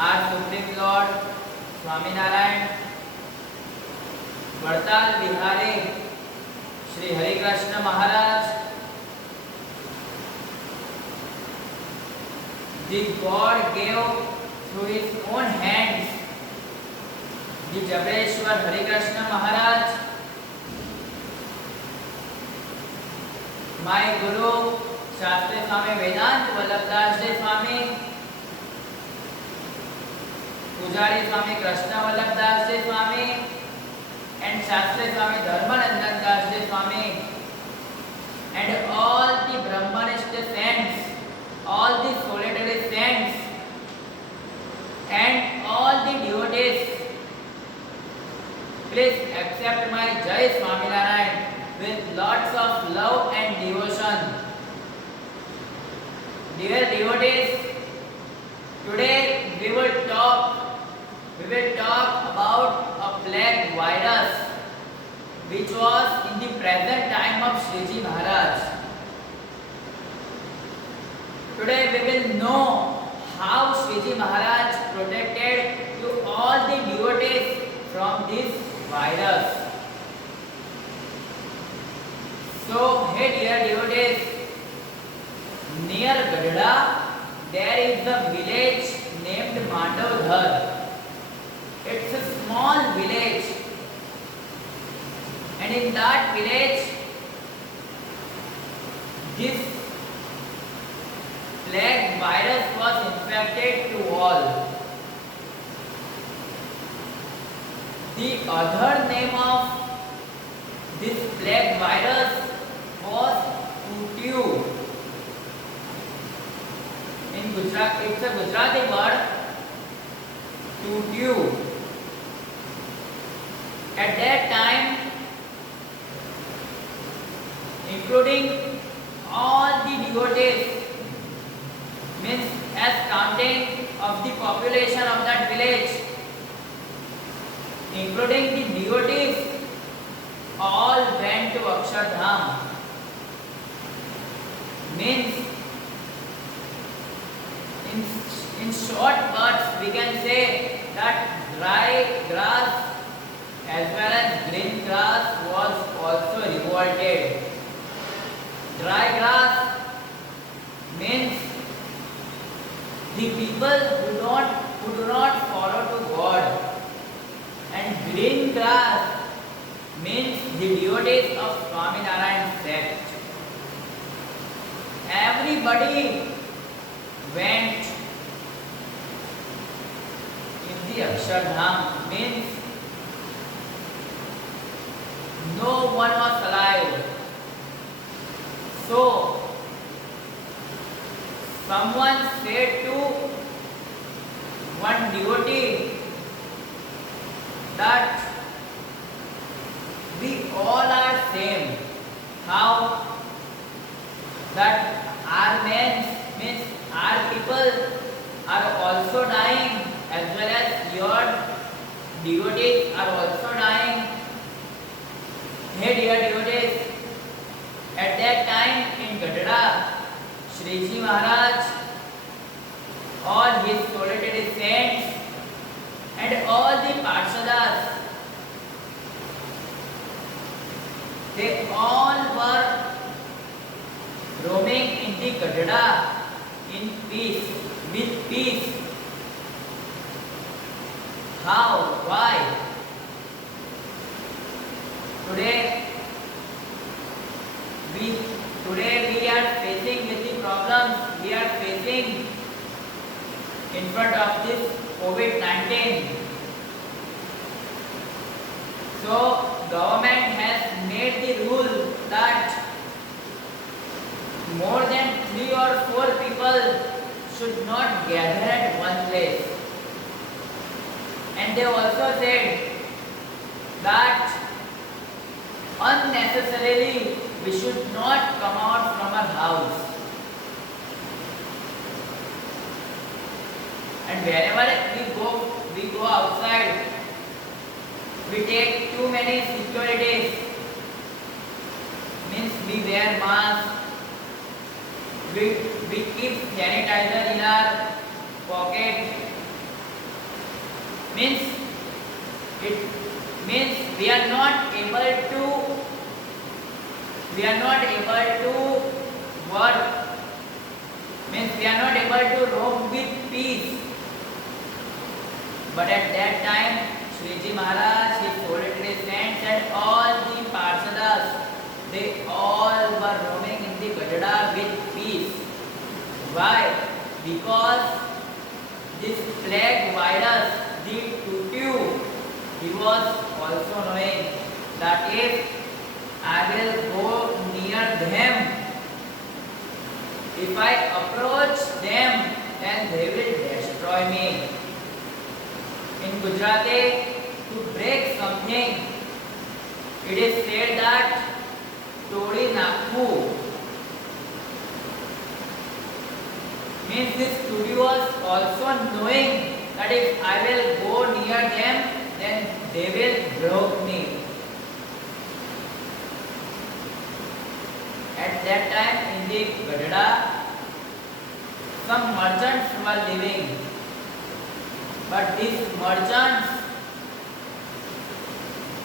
our Supreme Lord Swaminarayan Vadtal Bihari Shri Harikrishna Maharaj, the God gave through his own hands, the Jabreshwar Harikrishna Maharaj, my Guru Shastri Swami Vedant Vallabhdas Ji Swami, Pujari Swami Krishna Vallabhdas Ji Swami, and Shastri Swami Dharmanandan Das Ji Swami, and all the Brahmanist saints, all the solitary saints, and all the devotees, please accept my Jai Swaminarayan with lots of love and devotion. Dear devotees, today we will talk about a plague virus which was in the present time of Shriji Maharaj. Today we will know how Shriji Maharaj protected to all the devotees from this virus. So, hey dear devotees, near Gadda there is a village named Mandavdhar. It's a small village, and in that village this plague virus was infected to all. The other name of this plague virus was Tutu. In Gujarat, it's a Gujarati word, Tutu. At that time, including all the devotees, means as counting of the population of that village, including the devotees, all went to Akshardham. Means in short words we can say that dry grass as well as green grass was also revolted. Dry grass means the people who do not follow to God, and green grass means the devotees of Swaminarayan sect. Everybody went in the Akshardham, means no one was alive. So someone said to one devotee that we all are same. how that our men means our people are also dying, as well as your devotees are also dying. Hey dear devotees, at that time in Gadada, Shriji Maharaj, all his solitary saints and all the Parshadas, they all were roaming in the Gadada in peace, with peace. How? Why? Today we are facing with the problems we are facing in front of this COVID-19. So government has made the rule that more than 3 or 4 people should not gather at one place. And they also said that unnecessarily we should not come out from our house. And wherever we go outside, we take too many securities. Means we wear masks, we keep sanitizer in our pocket. Means we are not able to work. Means we are not able to roam with peace. But at that time, Shriji Maharaj, his solitary saints and all the Parshadas, they all were roaming in the Gadada with peace. Why? Because this plague virus, the Tutu, he was also knowing that if I will go near them, if I approach them, then they will destroy me. In Gujarati, to break something, it is said that Tori Nakhu. Means this Turi was also knowing that if I will go near them, then they will break me. At that time in the Gadada, some merchants were living. But these merchants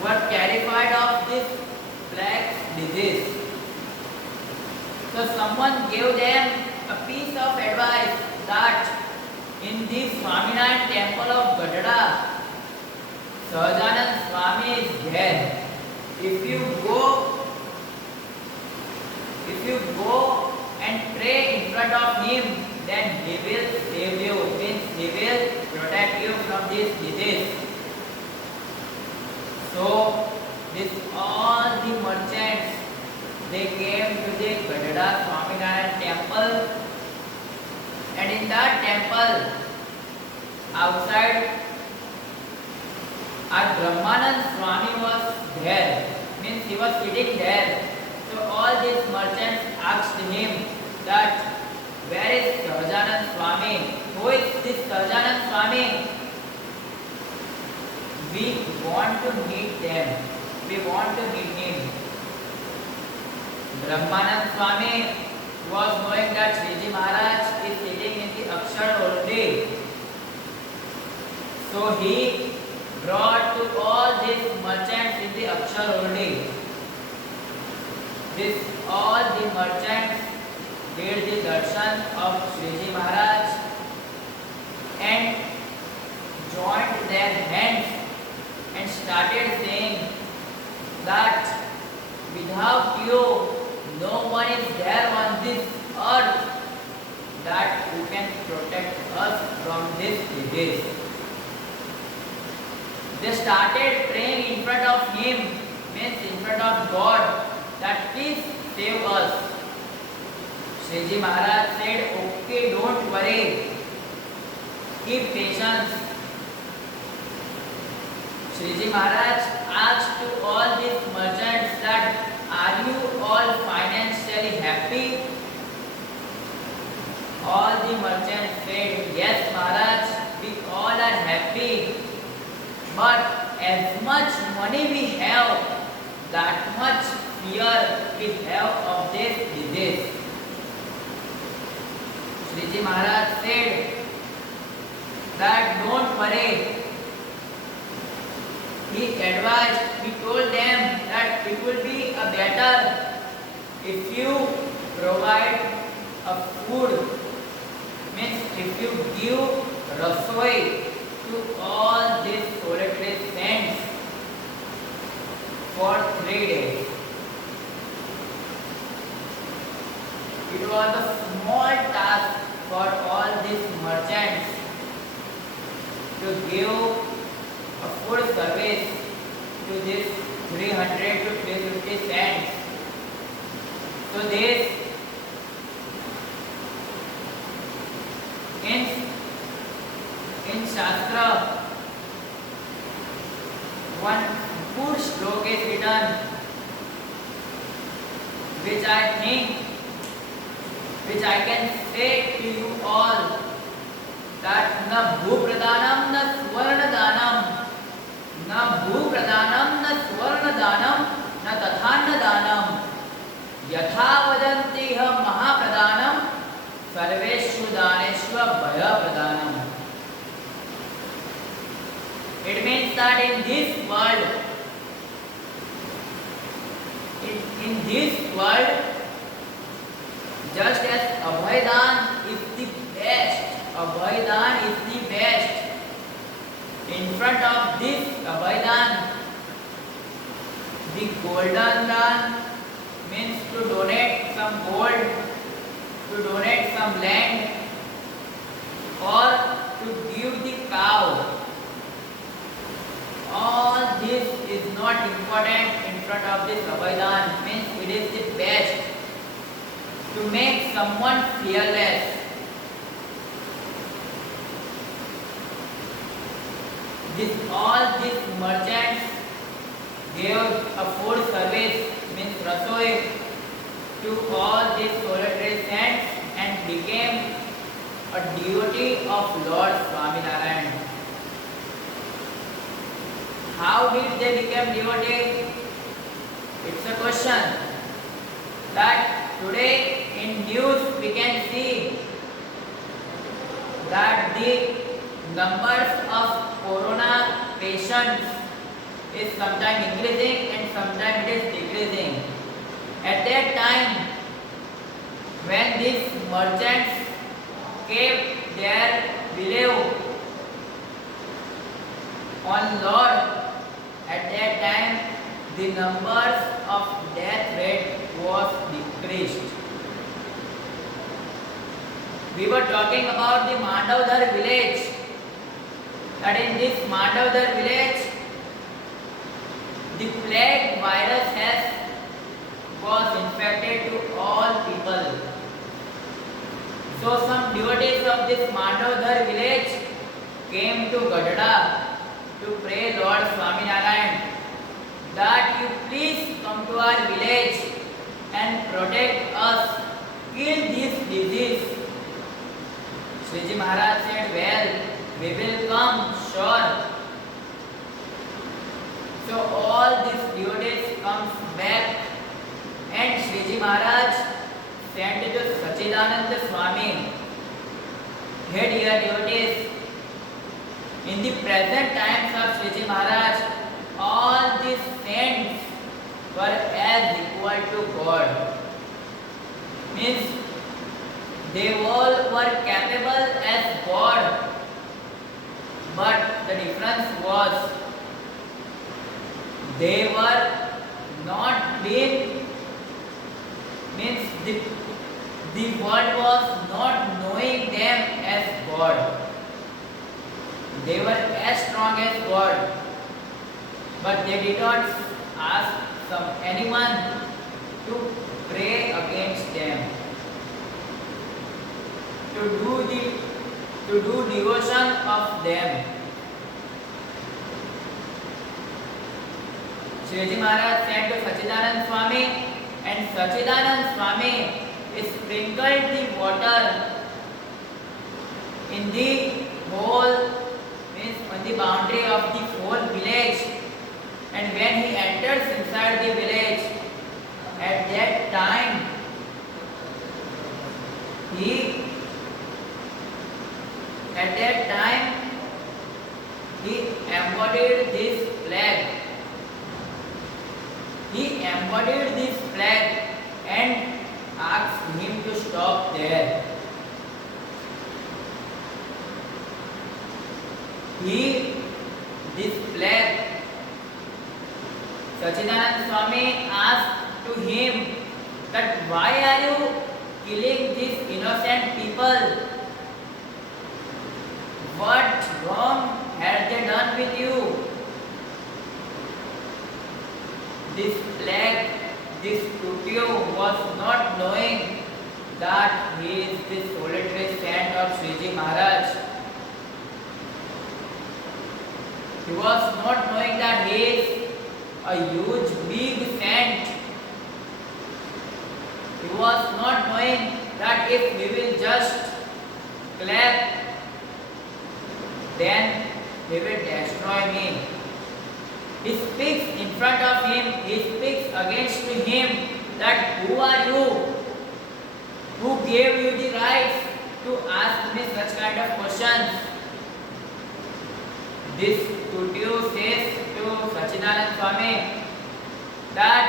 were terrified of this plague disease. So someone gave them a piece of advice that in the Swaminarayan temple of Gadada, Sahajanand Swami is there. If you go and pray in front of him, then he will save you, means he will protect you from this disease. So all the merchants, they came to the Gadada Swaminarayan temple, and in that temple outside our Brahmanand Swami was there, means he was sitting there. So all these merchants asked him that where is Sahajanand Swami? Who is this Sahajanand Swami? We want to meet them. We want to meet him. Brahmanand Swami was knowing that Shriji Maharaj is sitting in the Akshar only. So he brought to all these merchants in the Akshar only. All the merchants did the darshan of Shriji Maharaj and joined their hands and started saying that without you, no one is there on this earth that who can protect us from this disease. They started praying in front of him, means in front of God, that please save us. Shriji Maharaj said, okay, don't worry, keep patience. Shriji Maharaj asked to all these merchants that, are you all happy? All the merchants said, yes, Maharaj, we all are happy. But as much money we have, that much fear we have of this disease. Shriji Maharaj said that don't worry. He advised, he told them that it will be a better if you provide a food, means if you give rasoi to all these solitary saints for 3 days. It was a small task for all these merchants to give a food service to this 300 to 350 cents. So this in Shastra one good stroke is written, which I can say to you all, that na bhupradanam na swarna danam, na bhupradanam na swarna danam, na tathanna danam, yatha vadanti ha mahapradanam, sarveshu daneshu bhaya pradanam. It means that in this world, just as Abhaydan is the best, Abhaydan is the best. In front of this Abhaydan, the golden dan means to donate some gold, to donate some land, or to give the cow. All this is not important in front of this Abhaydan, means it is the best to make someone fearless. All these merchants gave a food service, means rasoi, to all these solitary saints and became a devotee of Lord Swaminarayan. How did they become devotee? It's a question that today in news we can see that the numbers of corona patients is sometimes increasing and sometimes it is decreasing. At that time, when these merchants kept their belief on Lord, at that time the numbers of death rate was decreased. We were talking about the Mandavdar village, that in this Mandavdar village the plague virus was infected to all people. So some devotees of this Mandavdar village came to Gadada to pray Lord Swaminarayan that you please come to our village and protect us, kill this disease. Sriji Maharaj said, well, we will come, sure. So all these devotees comes back and Sriji Maharaj sent to Sachidananda Swami, hey dear devotees, in the present times of Sriji Maharaj, all these saints were as equal to God. Means they all were capable as God. But the difference was they were not being, means the world was not knowing them as God. They were as strong as God, but they did not ask anyone to pray against them, to do devotion of them. Shreji Maharaj sent to Sachidanand Swami, and Sachidanand Swami sprinkled the water in the whole, means on the boundary of the whole village. And when he enters inside the village, at that time he embodied this flag. He embodied this flag and asked him to stop there. This flag, Sachidananda Swami asked to him that why are you killing these innocent people? What wrong had they done with you? This flag, this Tutio was not knowing that he is the solitary saint of Sriji Maharaj. He was not knowing that he is a huge big saint. He was not knowing that if we will just clap, then he will destroy me. He speaks in front of him, he speaks against to him that who are you? Who gave you the right to ask me such kind of questions? This Tutio says to Sachidananda Swami that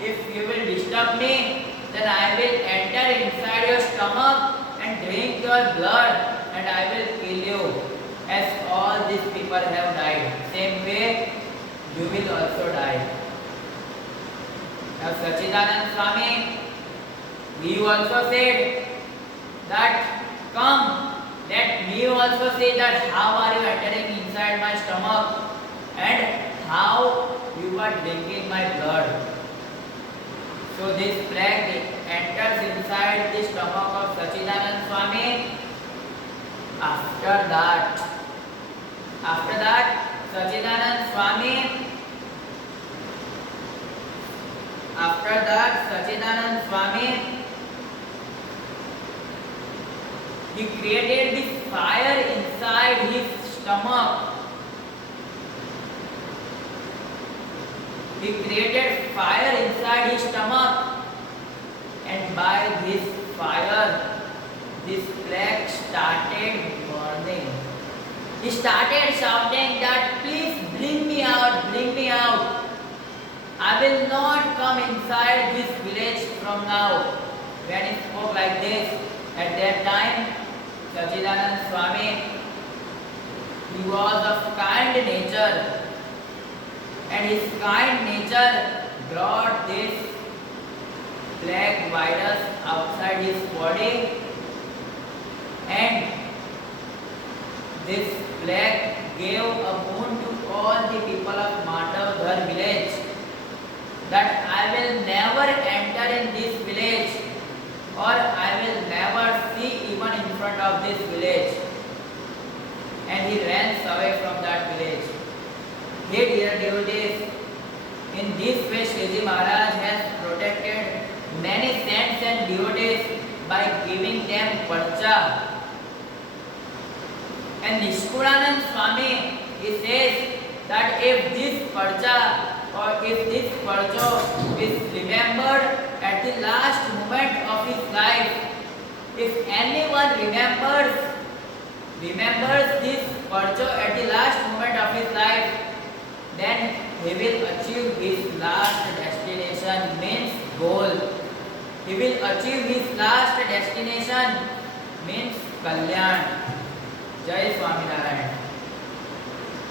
if you will disturb me, then I will enter inside your stomach and drink your blood and I will kill you, as all these people have died. Same way, you will also die. Now Sachidananda Swami, he also said that come, let me also say that how are you entering inside my stomach and how you are drinking my blood. So this flag enters inside the stomach of Sachidananda Swami. After that Sachidananda Swami, he created this fire inside his stomach. He created fire inside his stomach, and by this fire, this flag started burning. He started shouting that please bring me out, bring me out. I will not come inside this village from now. When he spoke like this, at that time, Sachidananda Swami, he was of kind nature, and his kind nature brought this plague virus outside his body, and this plague gave a boon to all the people of Mandavghar village that I will never enter in this village, or I will never see even in front of this village. And he ran away from that village. Hey dear devotees, in this way Sriji Maharaj has protected many saints and devotees by giving them parcha. And Nishkudanand Swami, he says that if this parcha or if this parcha is remembered at the last moment of his life, if anyone remembers this parcha at the last moment of his life, then he will achieve his last destination, means goal. He will achieve his last destination, means Kalyan. Jai Swaminarayan.